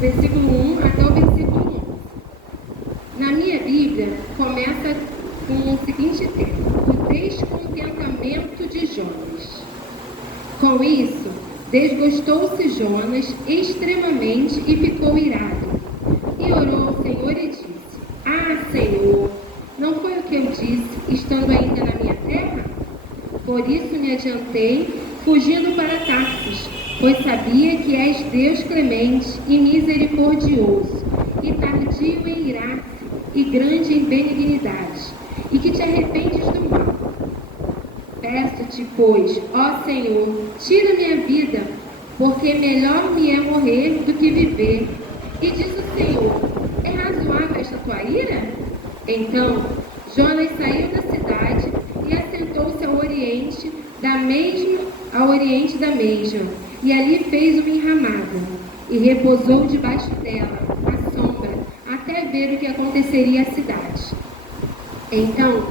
versículo 1 até o versículo 11. Na minha Bíblia, começa com o seguinte tema: o descontentamento de Jonas. Com isso, desgostou-se Jonas extremamente e ficou irado. E orou ao Senhor e disse: Ah, Senhor, não foi o que eu disse, estando ainda na minha terra? Por isso me adiantei, fugindo para Tarsis, pois sabia que és Deus clemente e misericordioso, e tardio em irar-se, e grande em benignidade, e que te arrependes do mal. Peço-te, pois, ó Senhor, tira minha vida, porque melhor me é morrer do que viver. E diz o Senhor: é razoável esta tua ira? Então Jonas saiu da cidade e assentou-se ao oriente da mesma, e ali fez uma enramada, e repousou debaixo dela, à sombra, até ver o que aconteceria à cidade. Então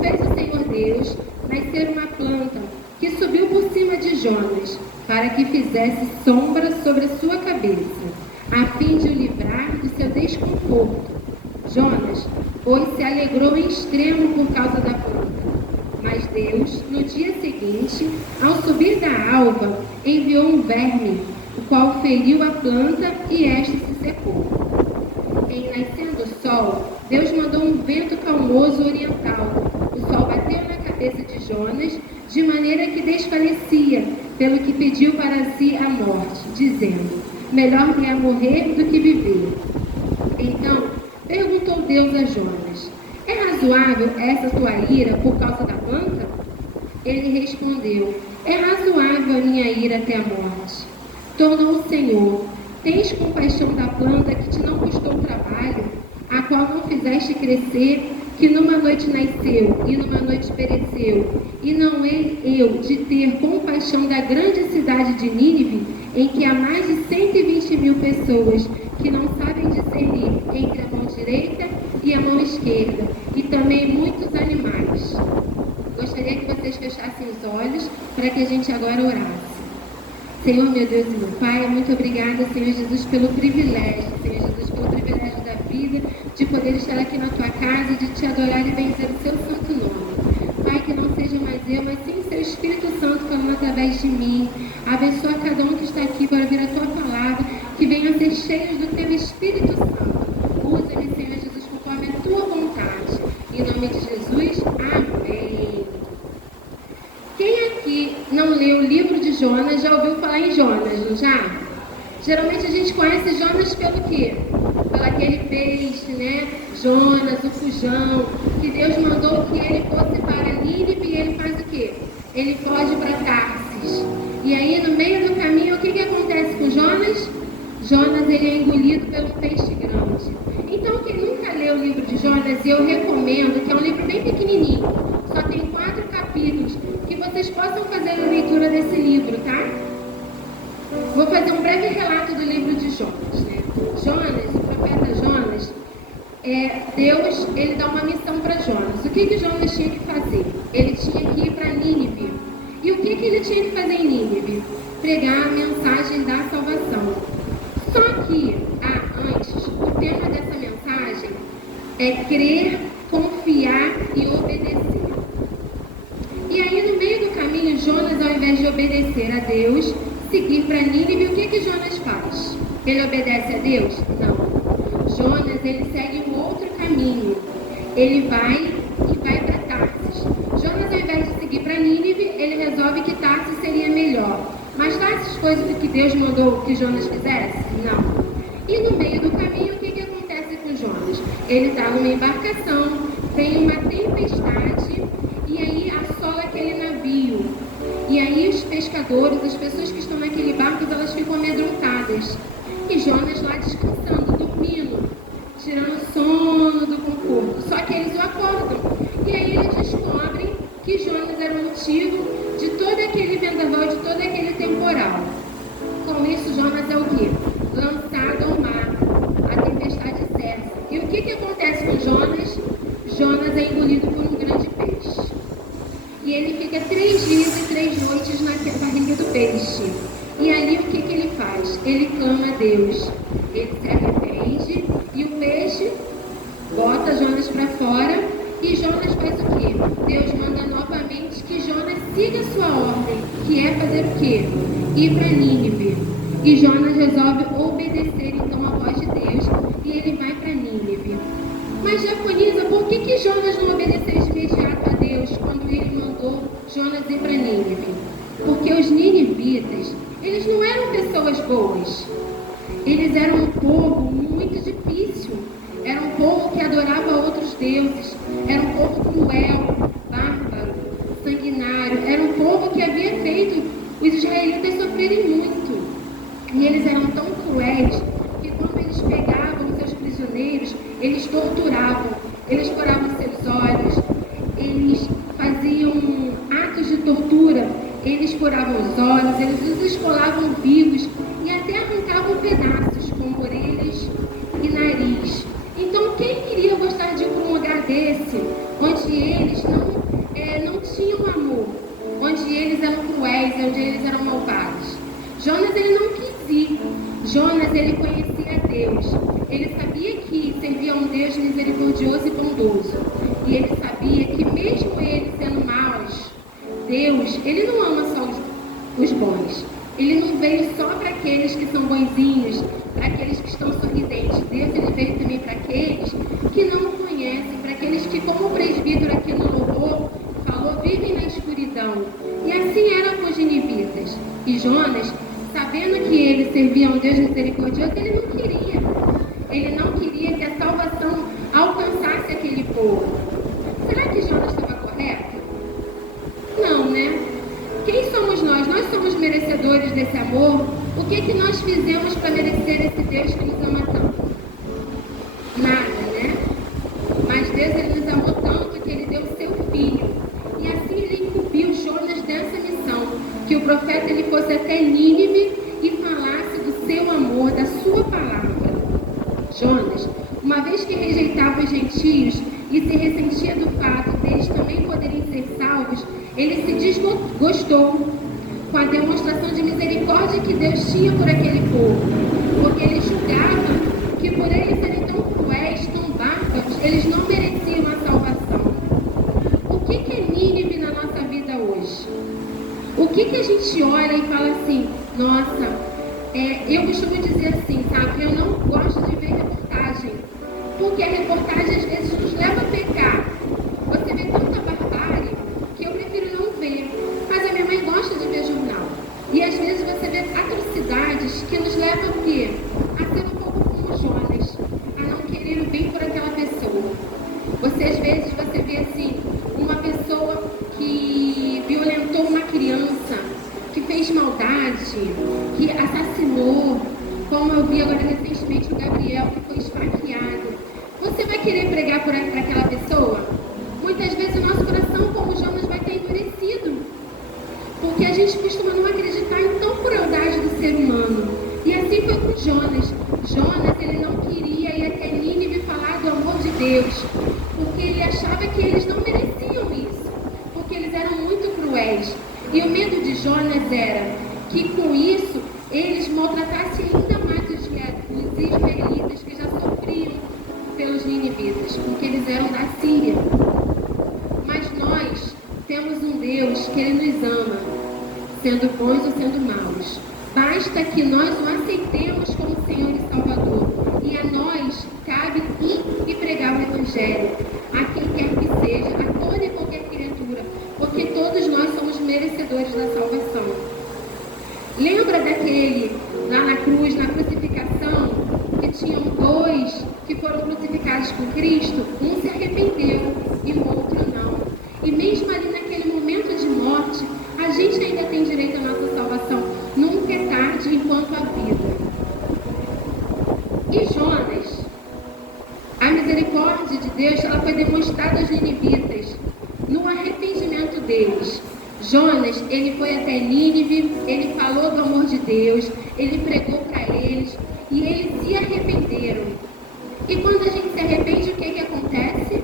fez o Senhor Deus nascer uma planta que subiu por cima de Jonas, para que fizesse sombra sobre a sua cabeça, a fim de o livrar do seu desconforto. Jonas, pois, se alegrou em extremo por causa da planta. Mas Deus, no dia seguinte, ao subir da alva, enviou um verme, o qual feriu a planta e esta se secou. Em nascendo o sol, Deus mandou um vento calmoso oriental. O sol bateu na cabeça de Jonas, de maneira que desfalecia, pelo que pediu para si a morte, dizendo: melhor me é morrer do que viver. Então perguntou Deus a Jonas: é razoável essa tua ira por causa da planta? Ele respondeu: é razoável a minha ira até a morte. Tornou o Senhor: tens compaixão da planta que te não custou trabalho, a qual não fizeste crescer, que numa noite nasceu e numa noite pereceu, e não hei eu de ter compaixão da grande cidade de Nínive, em que há mais de 120.000 pessoas que não sabem discernir entre a mão direita e a mão esquerda, e também muitos animais. Gostaria que vocês fechassem os olhos para que a gente agora orasse. Senhor, meu Deus e meu Pai, muito obrigada, Senhor Jesus, pelo privilégio, Senhor Jesus, pelo privilégio da vida, de poder estar aqui na Tua casa, de Te adorar e benzer o Seu santo nome. Pai, que não seja mais eu, mas sim o Seu Espírito Santo falando através de mim. Abençoa cada um que está aqui para ouvir a Tua palavra, que venham ser cheios do Teu Espírito Santo. Usa-me, Senhor Jesus, conforme a Tua vontade. Em nome de Jesus, amém. Quem aqui não leu o livro de Jonas já ouviu falar em Jonas, não já? Geralmente a gente conhece Jonas pelo quê? Pelo aquele peixe, né? Jonas, o fujão, que Deus mandou que ele fosse para Nínive e ele faz o quê? Ele foge para Tarsis. E aí no meio do caminho, o que acontece com Jonas? Jonas, ele é engolido pelo peixe grande. Então quem nunca leu o livro de Jonas, eu recomendo, que é um livro bem pequenininho, só tem 4 capítulos, que vocês possam fazer a leitura desse livro, tá? Vou fazer um breve relato do livro de Jonas, né? Jonas, o profeta Jonas, Deus, ele dá uma missão para Jonas. O que Jonas tinha que fazer? Ele tinha que ir para Nínive. E o que ele tinha que fazer em Nínive? Pregar a mensagem da salvação. Só que, antes, o tema dessa mensagem é crer, confiar e obedecer. E aí, no meio do caminho, Jonas, ao invés de obedecer a Deus, seguir para Nínive, o que Jonas faz? Ele obedece a Deus? Não. Jonas, ele segue um outro caminho. Ele vai para Tarsis. Jonas, ao invés de seguir para Nínive, ele resolve que Tarsis seria melhor. Mas Tarsis foi o que Deus mandou que Jonas fizesse? Não. E no meio do caminho, o que acontece com Jonas? Ele está numa embarcação, tem uma tempestade, e aí assola aquele navio. E aí os pescadores, as pessoas que estão naquele barco, elas ficam amedrontadas. E Jonas lá descansando, dormindo, tirando sono do conforto. Só que eles o acordam. E aí eles descobrem que Jonas era o motivo de todo aquele vendaval, de todo aquele temporal. Com isso, Jonas é o quê? Lançado ao mar. A tempestade cessa. E o que acontece com Jonas? Jonas é engolido por um grande peixe. E ele fica 3 dias e 3 noites na barriga do peixe. E ali o que ele faz? Ele clama a Deus. Ele se quê? Ir para Nínive. E Jonas resolve obedecer então a voz de Deus e ele vai para Nínive. Mas Jaconiza, por que Jonas não obedeceu de imediato a Deus quando ele mandou Jonas ir para Nínive? Porque os ninivitas, eles não eram pessoas boas. Eles eram um povo muito difícil. Era um povo que adorava outros deuses. Era um povo cruel, bárbaro, sanguinário. Era um povo que havia feito os israelitas sofrerem muito. E eles eram tão cruéis que quando eles pegavam seus prisioneiros, eles torturavam, eles furavam seus olhos, eles faziam atos de tortura, eles furavam os olhos, eles os esfolavam vivos e até arrancavam pedaços como orelhas e nariz. Então quem queria gostar de ir para um lugar desse, onde eles não tinham amor, onde eles eram cruéis, onde eles eram malvados? Jonas, ele não quis ir. Jonas, ele conhecia Deus. Ele sabia que servia a um Deus misericordioso e bondoso. E ele sabia que mesmo eles sendo maus, Deus, ele não ama só os bons. Ele não veio só para aqueles que são bonzinhos, para aqueles que estão sorridentes. Deus, ele veio também para aqueles que não o conhecem, para aqueles que, como o presbítero aqui no louvor falou, vivem na escuridão. E assim era com os ninivitas. E Jonas, sabendo que ele servia a um Deus misericordioso, ele não queria. Ele não queria que a salvação alcançasse aquele povo. Será que Jonas estava correto? Não, né? Quem somos nós? Nós somos merecedores desse amor? O que nós fizemos para merecer esse Deus que nos ama tanto? Nada, né? Mas Deus, ele nos amou tanto que ele deu o seu filho. E assim ele incumbiu Jonas dessa missão, que o profeta ele fosse até Nínive e falasse do seu amor, da sua palavra. Jonas, uma vez que rejeitava os gentios e se ressentia do fato deles também poderem ser salvos, ele se desgostou com a demonstração de misericórdia que Deus tinha por aquele povo, porque ele julgava que por eles serem tão cruéis, tão bárbaros, eles não mereciam a salvação. O que é Nínive na nossa vida hoje? O que a gente olha e fala assim, nossa, eu costumo dizer assim, sabe, eu não gosto de ver reportagem, porque a reportagem às vezes nos leva a pecar. Você vê tanta barbárie que eu prefiro não ver, mas a minha mãe gosta de ver jornal. E às vezes você vê atrocidades que nos levam a quê? A ser um pouco como Jonas, a não querer o bem por aquela pessoa. Às vezes você vê assim, uma pessoa que violentou uma criança, que fez maldade, que assassinou, como eu vi agora recentemente o Gabriel, que foi esfaqueado. Você vai querer pregar para aquela pessoa? Muitas vezes o nosso coração, como Jonas, vai ter endurecido, porque a gente costuma não acreditar em tão crueldade do ser humano. E assim foi com Jonas. Jonas, ele não queria ir até Nínive falar do amor de Deus, porque ele achava que eles não mereciam isso, porque eles eram muito cruéis. E o medo de Jonas era que com isso eles maltratassem ainda mais os israelitas que já sofriam pelos ninivitas, porque eles eram da Síria. Mas nós temos um Deus que ele nos ama, sendo bons ou sendo maus. Basta que nós o aceitemos como Senhor e Salvador. E a nós cabe ir e pregar o Evangelho a quem quer que seja, a toda e qualquer criatura, porque todos nós somos merecedores da salvação. Lembra daquele lá na cruz, na crucificação, que tinham dois que foram crucificados com Cristo? Um se arrependeu e o outro não. E mesmo ali naquele momento de morte, a gente ainda tem direito à nossa salvação. Nunca é tarde enquanto há vida. E Jonas, a misericórdia de Deus, ela foi demonstrada aos ninivitas no arrependimento deles. Jonas, ele foi até Nínive, ele falou do amor de Deus, ele pregou para eles e eles se arrependeram. E quando a gente se arrepende, o que acontece?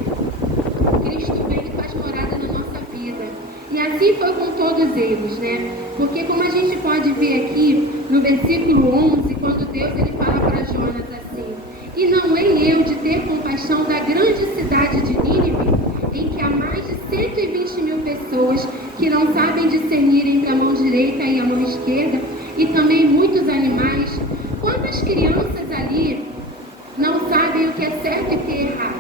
Cristo vem e faz morada na nossa vida. E assim foi com todos eles, né? Porque como a gente pode ver aqui no versículo 11, quando Deus ele fala para Jonas assim: e não é eu de ter compaixão da grande cidade de Nínive, em que há mais de 120 mil pessoas que não sabem discernir entre a mão direita e a mão crianças ali não sabem o que é certo e o que é errado.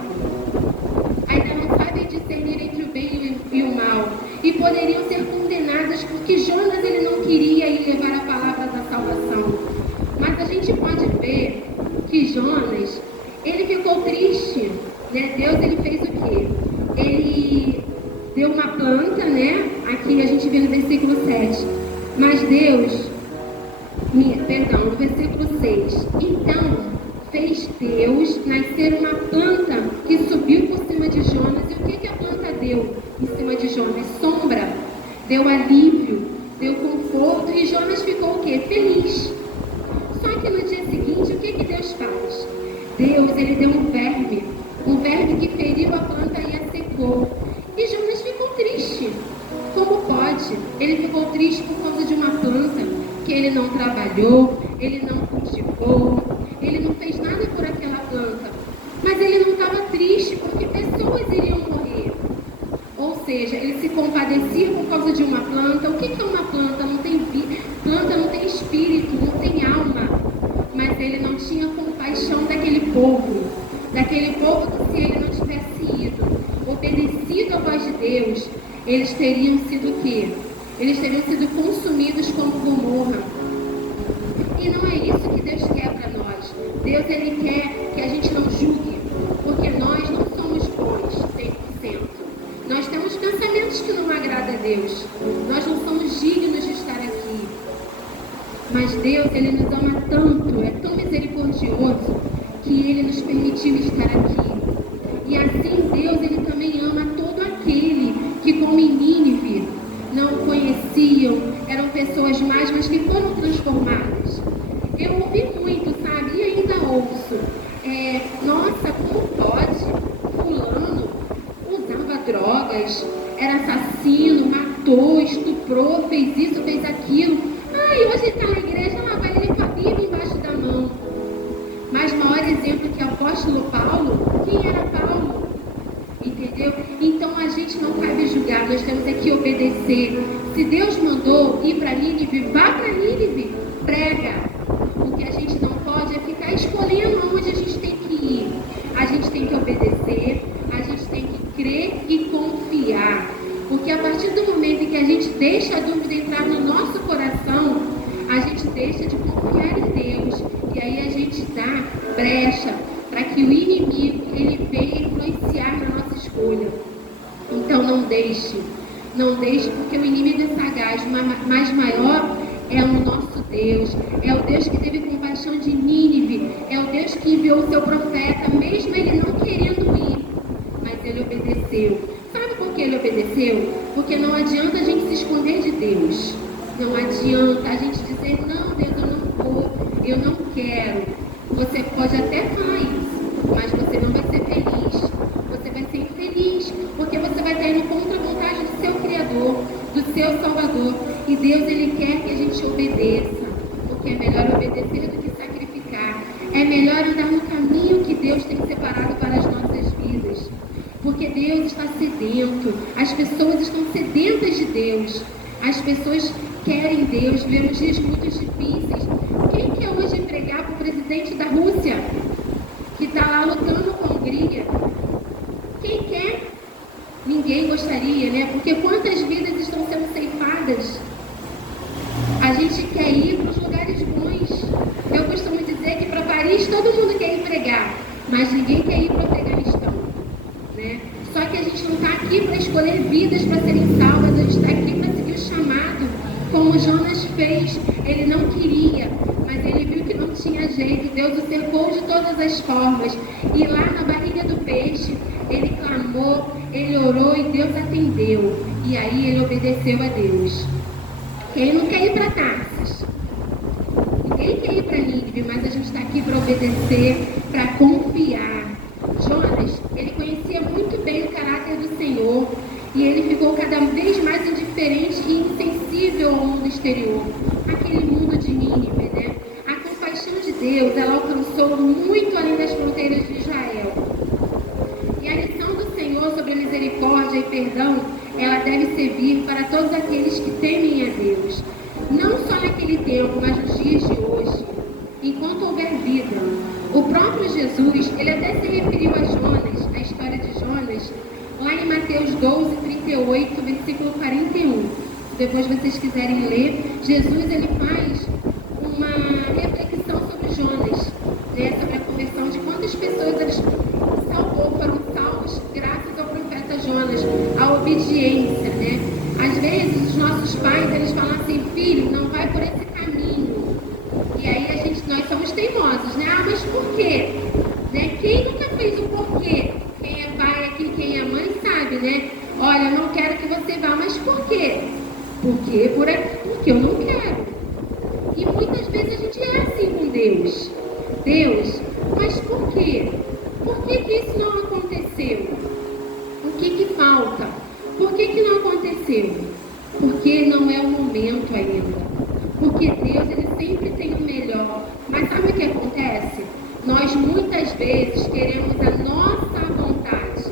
Ainda não sabem discernir entre o bem e o mal. E poderiam ser condenadas porque Jonas ele não queria ir levar a palavra da salvação. Mas a gente pode ver que Jonas, ele ficou triste, né? Deus ele fez o quê? Ele deu uma planta, né? Aqui a gente vê no versículo 7. Mas Deus, no versículo 6. Então fez Deus nascer uma planta que subiu por cima de Jonas. E o que a planta deu em cima de Jonas? Sombra, deu alívio, deu conforto. E Jonas ficou o quê? Feliz. Só que no dia seguinte, o que Deus faz? Deus, ele deu um verme que feriu a planta e a secou. E Jonas ficou triste. Como pode? Ele ficou triste por causa de uma planta que ele não trabalhou, ele não cultivou, ele não fez nada por aquela planta. Mas ele não estava triste porque pessoas iriam morrer. Ou seja, ele se compadecia por causa de uma planta. O que é uma planta? Não tem vida, planta não tem espírito, não tem alma. Mas ele não tinha compaixão daquele povo que se ele não tivesse ido, obedecido à voz de Deus, eles teriam sido o quê? Eles teriam sido consumidos como Gomorra. E não é isso que Deus quer para nós. Deus, ele quer que a gente não julgue, porque nós não somos bons 100%. Nós temos pensamentos que não agradam a Deus. Nós não somos dignos de estar aqui. Mas Deus, ele nos ama tanto, é tão misericordioso, que ele nos permitiu estar aqui. E assim Deus, ele também ama todo aquele que, como em Nínive, não conheciam, eram pessoas más, mas que foram transformadas. Eu ouvi muito, sabe? E ainda ouço. Nossa, como pode? Fulano usava drogas, era assassino, matou, estuprou, fez isso, fez aquilo. E hoje está na igreja, lá vai ele com a Bíblia embaixo da mão. Mas maior exemplo que o apóstolo Paulo, quem era Paulo? Entendeu? Então a gente não cabe julgar, nós temos que obedecer. Se Deus mandou ir para Nínive, vá para Nínive, prega. O que a gente não pode é ficar escolhendo aonde a gente tem que ir. A gente tem que obedecer, a gente tem que crer e confiar. Porque a partir do momento em que a gente deixa a dúvida entrar no nosso coração, a gente deixa de confiar em Deus. E aí a gente dá brecha para que o inimigo ele venha influenciar na nossa escolha. Então não deixe, porque o inimigo é sagaz, mas maior é o nosso Deus, é o Deus que teve compaixão de Nínive, é o Deus que enviou o seu profeta, mesmo ele não querendo ir, mas ele obedeceu. Sabe por que ele obedeceu? Porque não adianta a gente se esconder de Deus, não adianta a gente dizer, não Deus, eu não vou, eu não quero. Você pode até falar isso, mas você não vai ser feliz, você vai ser infeliz, porque você vai estar indo contra a vontade do seu Criador, do seu Salvador. E Deus, ele quer que a gente obedeça, porque é melhor obedecer do que sacrificar. É melhor andar no caminho que Deus tem separado para as nossas vidas, porque Deus está sedento, as pessoas estão sedentas de Deus, as pessoas querem Deus. Vivemos dias muito difíceis. Quem quer hoje pregar para o presidente da Rússia, que está lá lutando com a Hungria? Quem quer? Ninguém gostaria, né? Porque quantas vidas estão sendo ceifadas? A gente quer ir para os lugares bons. Eu costumo dizer que para Paris todo mundo quer ir pregar, mas ninguém quer ir para o Afeganistão, né? Só que a gente não está aqui para escolher vidas para serem salvas, a gente está aqui para seguir o chamado, como Jonas fez. Ele não queria, mas ele viu que não tinha jeito. Deus o cercou de todas as formas. E lá na barriga do peixe, ele clamou, ele orou e Deus atendeu. E aí ele obedeceu a Deus. Quem não quer ir para Tarsis? Ninguém quer ir para Nínive, mas a gente está aqui para obedecer, para confiar. Jonas, ele conhecia muito bem o caráter do Senhor. E ele ficou cada vez mais indiferente e insensível ao mundo exterior. Aquele mundo de Nínive, né? A compaixão de Deus, ela alcançou muito além das fronteiras de Israel. E a lição do Senhor sobre a misericórdia e perdão, ela deve servir para todos aqueles que temem a Deus. Não só naquele tempo, mas nos dias de hoje. Enquanto houver vida, próprio Jesus, ele até se referiu a Jonas, a história de Jonas, lá em Mateus 12, 38, versículo 41. Se depois vocês quiserem ler, Jesus ele faz uma reflexão sobre Jonas, né, sobre a conversão de quantas pessoas ele salvou, foram salvos graças ao profeta Jonas, à obediência, né? Às vezes os nossos pais, eles falam assim, filho, não vai por esse caminho. E aí nós somos teimosos, né? Ah, mas por quê? Né? Quem nunca fez o porquê? Quem é pai aqui, quem é mãe sabe, né? Olha, eu não quero que você vá, mas por quê? Porque eu não quero. E muitas vezes a gente é assim com Deus. Deus, mas por quê? Por que isso não aconteceu? O que falta? Por que não aconteceu? Porque não é o momento ainda. Porque Deus, ele sempre tem o melhor. Mas sabe o que acontece? Nós muitas vezes queremos a nossa vontade.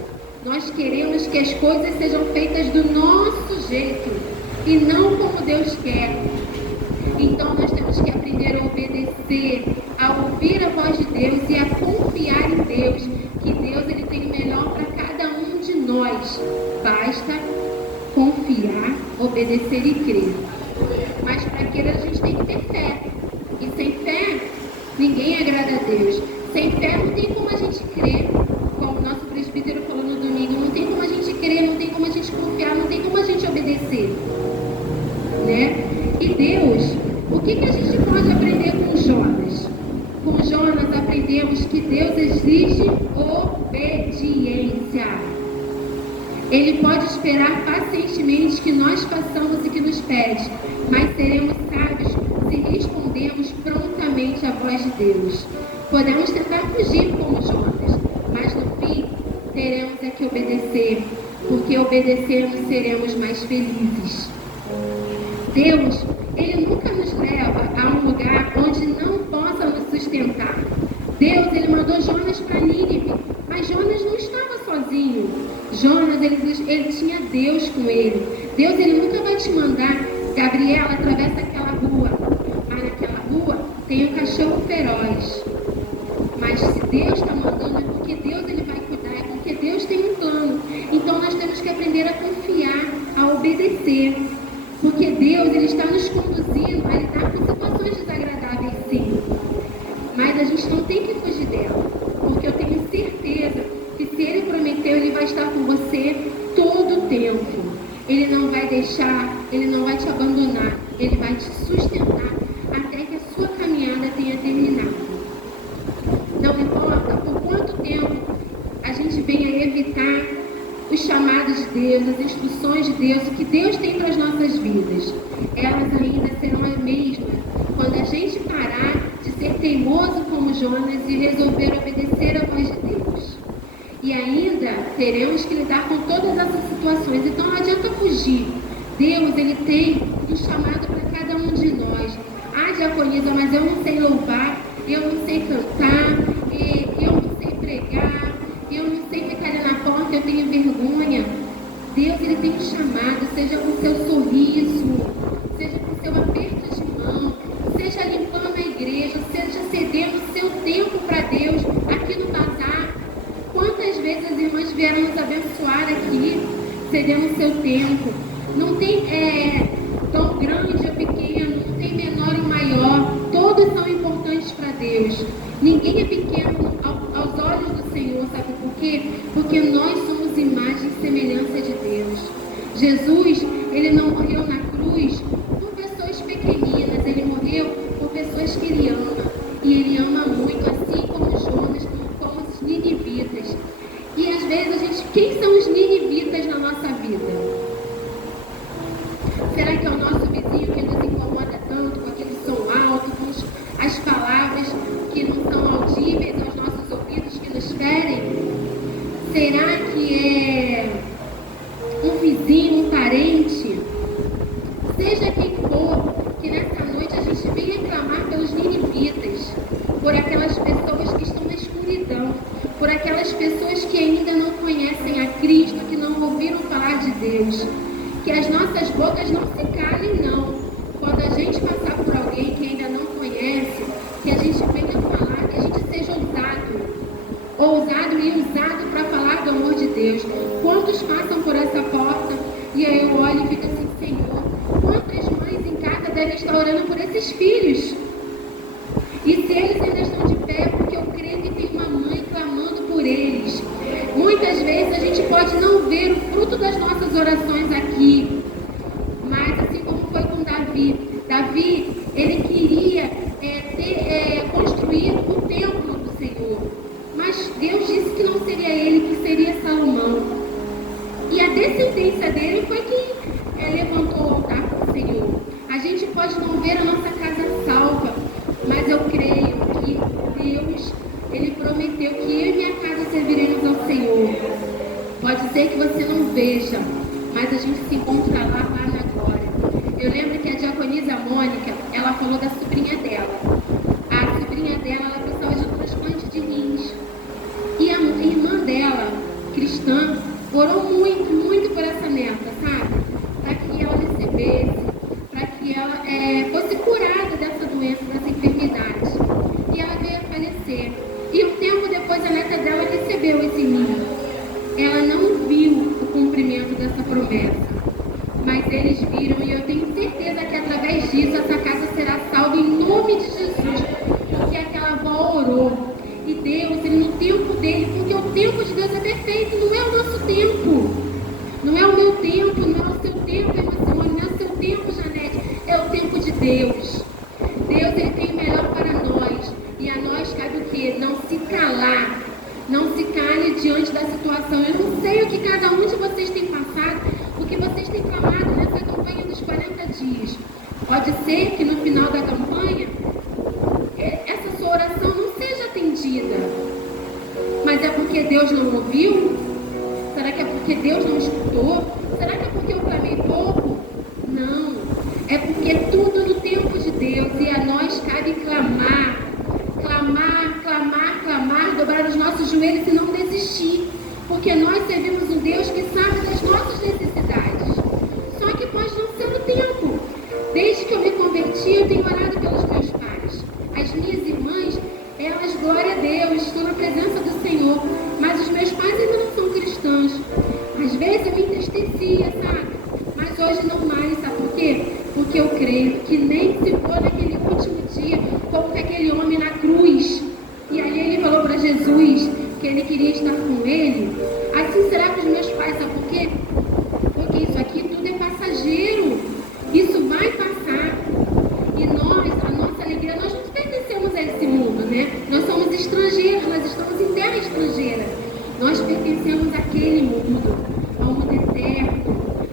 Nós queremos que as coisas sejam feitas do nosso jeito e não como Deus quer. Então nós temos que aprender a obedecer, a ouvir a voz de Deus e a confiar em Deus, que Deus ele tem o melhor para cada um de nós. Basta confiar, obedecer e crer. Mas para aquilo a gente tem que ter fé. E sem fé, ninguém agrada a Deus. Sem fé não tem como a gente crer. Como o nosso presbítero falou no domingo, não tem como a gente crer, não tem como a gente confiar, não tem como a gente obedecer. Né? E Deus, o que a gente pode aprender com Jonas? Com Jonas aprendemos que Deus exige obediência. Ele pode esperar pacientemente que nós façamos o que nos pede, mas seremos sábios se respondemos prontamente à voz de Deus. Podemos tentar fugir como Jonas, mas no fim teremos é que obedecer, porque obedecendo seremos mais felizes. Deus, ele nunca nos leva a um lugar onde não possa nos sustentar. Deus, ele mandou Jonas para Nínive, mas Jonas não estava sozinho. Jonas, ele tinha Deus com ele. Deus, ele nunca vai te mandar, Gabriela, atravessa aquela rua. Mas naquela rua tem um cachorro feroz. Mas se Deus está mandando, é porque Deus ele vai cuidar, é porque Deus tem um plano. Então nós temos que aprender a confiar, a obedecer. Porque Deus, ele está nos conduzindo a lidar com situações desagradáveis, sim. Mas a gente não tem que fugir dela. Porque eu tenho certeza que se ele prometeu, ele vai estar com você todo o tempo. Ele não vai deixar, ele não vai te abandonar. Ele vai te sustentar até que a sua caminhada tenha terminado. Não importa por quanto tempo a gente venha evitar os chamados de Deus, as instruções de Deus, o que Deus tem para as nossas vidas. Elas ainda serão as mesmas quando a gente parar de ser teimoso como Jonas e resolver obedecer a voz de Deus. E ainda teremos que lidar com todas essas situações. Então não adianta fugir. Deus, ele tem um chamado para cada um de nós. Ah, diaconisa, mas eu não sei louvar, eu não sei cantar, eu não sei pregar, eu não sei ficar ali na porta, eu tenho vergonha. Deus, ele tem um chamado, seja com seu sorriso, seja com seu aperto de mão, seja limpando a igreja, seja cedendo seu tempo para Deus aqui no bazar. Quantas vezes as irmãs vieram nos abençoar aqui, cedendo seu tempo. Não tem tão grande ou pequeno, não tem menor ou maior, todos são importantes para Deus. Ninguém é pequeno aos olhos do Senhor, sabe por quê? Porque nós somos imagem e semelhança de Deus. Jesus, ele não morreu na cruz por pessoas pequeninas, ele morreu por pessoas que ele ama. E ele ama muito, assim como Jonas, como os ninivitas. E às vezes quem são os ninivitas na nossa vida? Será que é o nosso vizinho que nos incomoda tanto com aquele som alto, com as palavras que não são audíveis aos nossos ouvidos, que nos ferem? Será que é um vizinho, um parente? Seja quem for, que nessa noite a gente venha clamar pelos ninivitas, por aquelas pessoas que estão na escuridão, por aquelas pessoas que ainda não conhecem a Cristo, que não ouviram falar de Deus. Que as nossas bocas não se calem, não. Quando a gente passar por alguém que ainda não conhece, que a gente venha falar, que a gente seja ousado, ousado e usado para falar do amor de Deus. Quantos passam por essa porta e aí eu olho e fico assim, Senhor, quantas mães em casa devem estar orando por esses filhos? E se eles ainda estão de pé, porque eu creio que tem uma mãe clamando por eles. Muitas vezes a gente pode não ver o fruto das nossas orações aqui, mas assim como foi com Davi. Davi, ele queria construir o templo do Senhor, mas Deus disse que não seria ele, que seria Salomão. E a descendência dele foi quem levantou o altar para o Senhor. A gente pode não ver a nossa casa salva, mas eu creio que Deus, ele prometeu que eu e minha casa serviremos ao Senhor. Pode ser que você não veja, mas a gente se encontra lá na glória. Eu lembro que a diaconisa Mônica, ela falou da sobrinha dela. A sobrinha dela, ela precisava de um transplante de rins. E a irmã dela, cristã, orou muito, muito por essa neta, sabe? Para que ela recebesse, para que ela fosse curada dessa doença, dessa enfermidade. E ela veio a falecer. E um tempo depois a neta dela recebeu esse rim. Ela não viu o cumprimento dessa promessa, mas eles viram, e eu tenho certeza que através disso essa casa será salva em nome de Jesus, porque aquela avó orou. E Deus, ele no tempo dele, porque o tempo de Deus é perfeito, não é o nosso tempo, não é o meu tempo, não é o seu tempo, não é o seu tempo, Janete, é o tempo de Deus. Deus, ele tem o melhor para nós, e a nós cabe o quê? Não se calar, não se cale diante da situação. Eu não sei o que cada um de vocês tem passado, o que vocês têm clamado nessa campanha dos 40 dias. Pode ser que no final da campanha, essa sua oração não seja atendida. Mas é porque Deus não ouviu? Será que é porque Deus não escutou? Será que é porque eu clamei pouco? Não. É porque tudo no tempo de Deus, e a nós cabe clamar. Clamar, clamar, clamar, dobrar os nossos joelhos e não desistir. Porque nós servimos um Deus que sabe das nossas necessidades. Só que pode não ser no tempo. Desde que eu me converti, eu tenho orado pelos meus pais. As minhas irmãs, elas, glória a Deus, estão na presença do Senhor. Mas os meus pais ainda não são cristãos. Às vezes eu me entristecia, sabe? Mas hoje não mais, sabe por quê? Porque eu creio que nem se for naquele último dia, como que aquele homem na cruz. E ali ele falou para Jesus que ele queria estar com ele. Assim será com os meus pais, sabe por quê? Porque isso aqui tudo é passageiro. Isso vai passar. E nós, a nossa alegria, nós não pertencemos a esse mundo, né? Nós somos estrangeiros, nós estamos em terra estrangeira. Nós pertencemos àquele mundo, ao mundo eterno.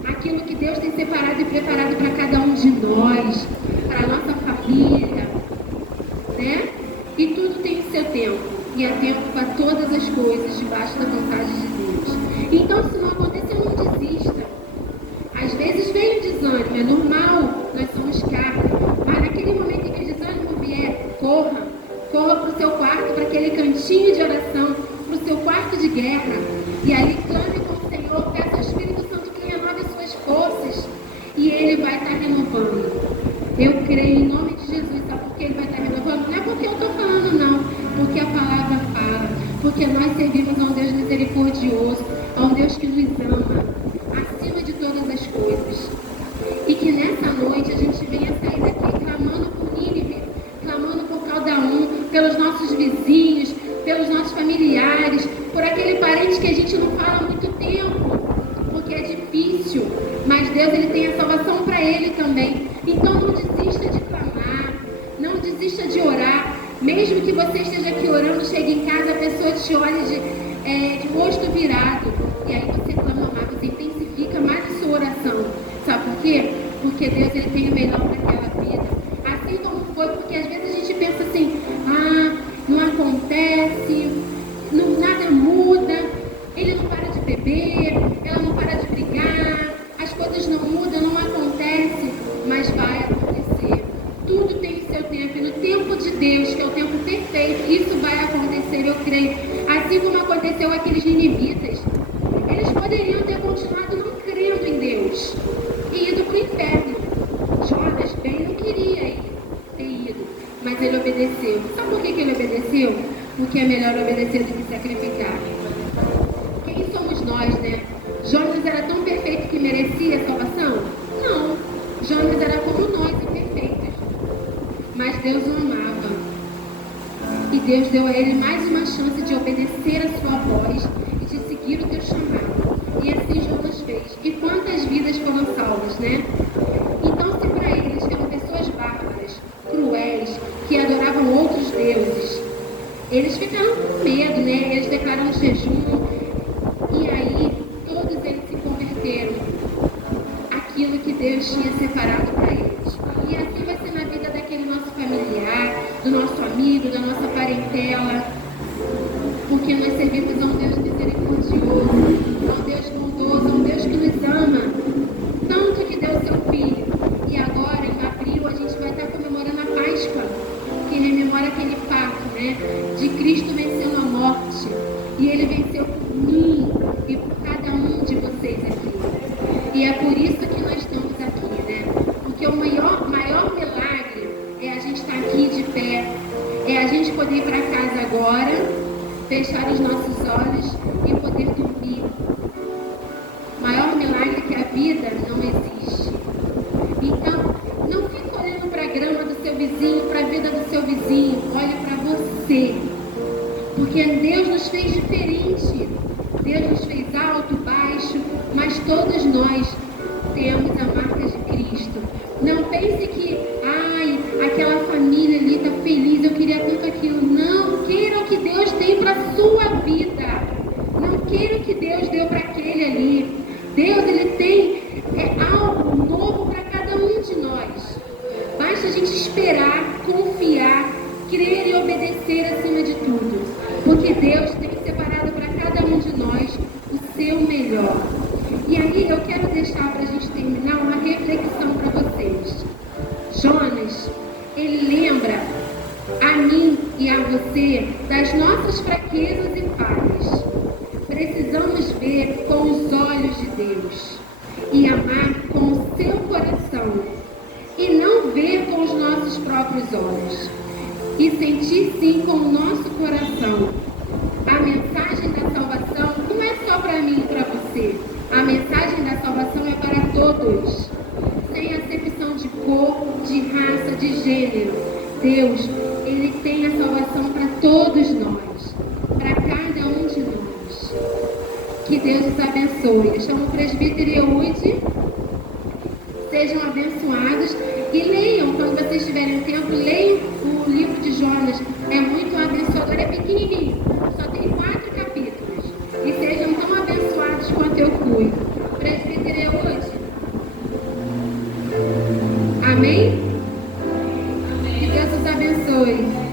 Aquilo que Deus tem separado e preparado para cada um de nós, para a nossa família, né? E tudo tem o seu tempo. E há tempo para todas as coisas debaixo da vontade de Deus. Então, se não acontecer, não desista. Às vezes vem o desânimo, é normal, nós somos carne. Mas naquele momento em que o desânimo vier, corra para o seu quarto, para aquele cantinho de oração, para o seu quarto de guerra. E ali clame com o Senhor, peça ao Espírito Santo que renove suas forças. E Ele vai estar renovando. Eu creio em nome de Jesus, sabe por que Ele vai estar renovando? Não é porque eu estou falando, não. Porque a palavra fala. Porque nós servimos a um Deus misericordioso, a um Deus que nos ama, acima de todas as coisas. E que nessa noite a gente venha sair daqui clamando por Nínive, clamando por cada um, pelos nossos vizinhos, pelos nossos familiares, por aquele parente que a gente não fala há muito tempo, porque é difícil, mas Deus, ele tem a salvação para ele também. Então não desista de clamar, não desista de orar. Mesmo que você esteja aqui orando, chegue em casa, a pessoa te olhe de rosto virado, e aí você clama mais, você intensifica mais a sua oração. Sabe por quê? Porque Deus, ele tem o melhor para aquela vida. Assim como foi, porque às vezes a gente pensa assim, não acontece, nada muda, ele não para de beber, ela não para de brigar, as coisas não mudam, não acontece, mas vai acontecer. Tudo tem o seu tempo, e no tempo de Deus, que é o tempo perfeito, isso vai acontecer, eu creio. Assim como aconteceu aqueles ninivitas, eles poderiam ter continuado não crendo em Deus e ido para o inferno. Jonas bem não queria ter ido, mas ele obedeceu. Sabe por que ele obedeceu? porque é melhor obedecer do que sacrificar. Quem somos nós, né? Jonas era tão perfeito que merecia salvação? Não. Jonas era como nós, imperfeitos. Mas Deus o amava. E Deus deu a ele mais uma chance de obedecer a sua voz e de seguir o seu chamado. E assim Jonas fez. E quantas vidas foram salvas, né? Então, se para eles, que eram pessoas bárbaras, cruéis, que adoravam outros deuses, eles ficaram com medo, né? Eles declararam jejum. E aí, todos eles se converteram àquilo que Deus tinha separado para eles. E assim vai ser na vida daquele nosso familiar, do nosso amigo, da nossa parentela. Porque nós servimos a um Deus misericordioso, a um Deus bondoso, a um Deus que nos ama, tanto que deu seu Filho. E agora, em abril, a gente vai estar comemorando a Páscoa, que rememora aquele fato, né? De Cristo vencendo a morte. E Ele venceu por mim e por cada um de vocês aqui. E é por isso que nós estamos aqui, né? Porque o maior milagre é a gente estar aqui de pé, é a gente poder ir para casa agora, fechar os nossos olhos e poder dormir. Maior milagre que a vida não existe. Então, não fique olhando para a grama do seu vizinho, para a vida do seu vizinho. Olhe para você. Porque Deus nos fez diferente. Deus nos fez alto, baixo, mas todos nós temos a marca de Cristo. Não pense que, aquela família ali está feliz, eu queria tanto aquilo. Não, queira o que Deus tem para a sua vida. Não queira o que Deus deu para aquele ali. Deus, Ele tem algo novo para cada um de nós. Basta a gente esperar, confiar, crer e obedecer acima de tudo. Porque Deus tem separado para cada um de nós o seu melhor. E aí eu quero deixar para a gente terminar uma reflexão para vocês. Jonas, ele lembra a mim e a você das nossas fraquezas e falhas. Precisamos ver com os olhos de Deus e amar com o seu coração e não ver com os nossos próprios olhos e sentir sim com o nosso coração. A mensagem da salvação não é só para mim e para você. A mensagem da salvação é para todos, sem acepção de cor, de raça, de gênero. Deus, Ele tem a salvação para todos nós, para cada um de nós. Que Deus os abençoe. Eu chamo o presbítero Eude. Sejam abençoados e leiam, quando vocês tiverem tempo, leiam o livro de Jonas. É muito abençoador, é pequenininho, só tem 4 capítulos. E sejam tão abençoados quanto eu fui. Presbítero Eude. Amém? Que Deus os abençoe.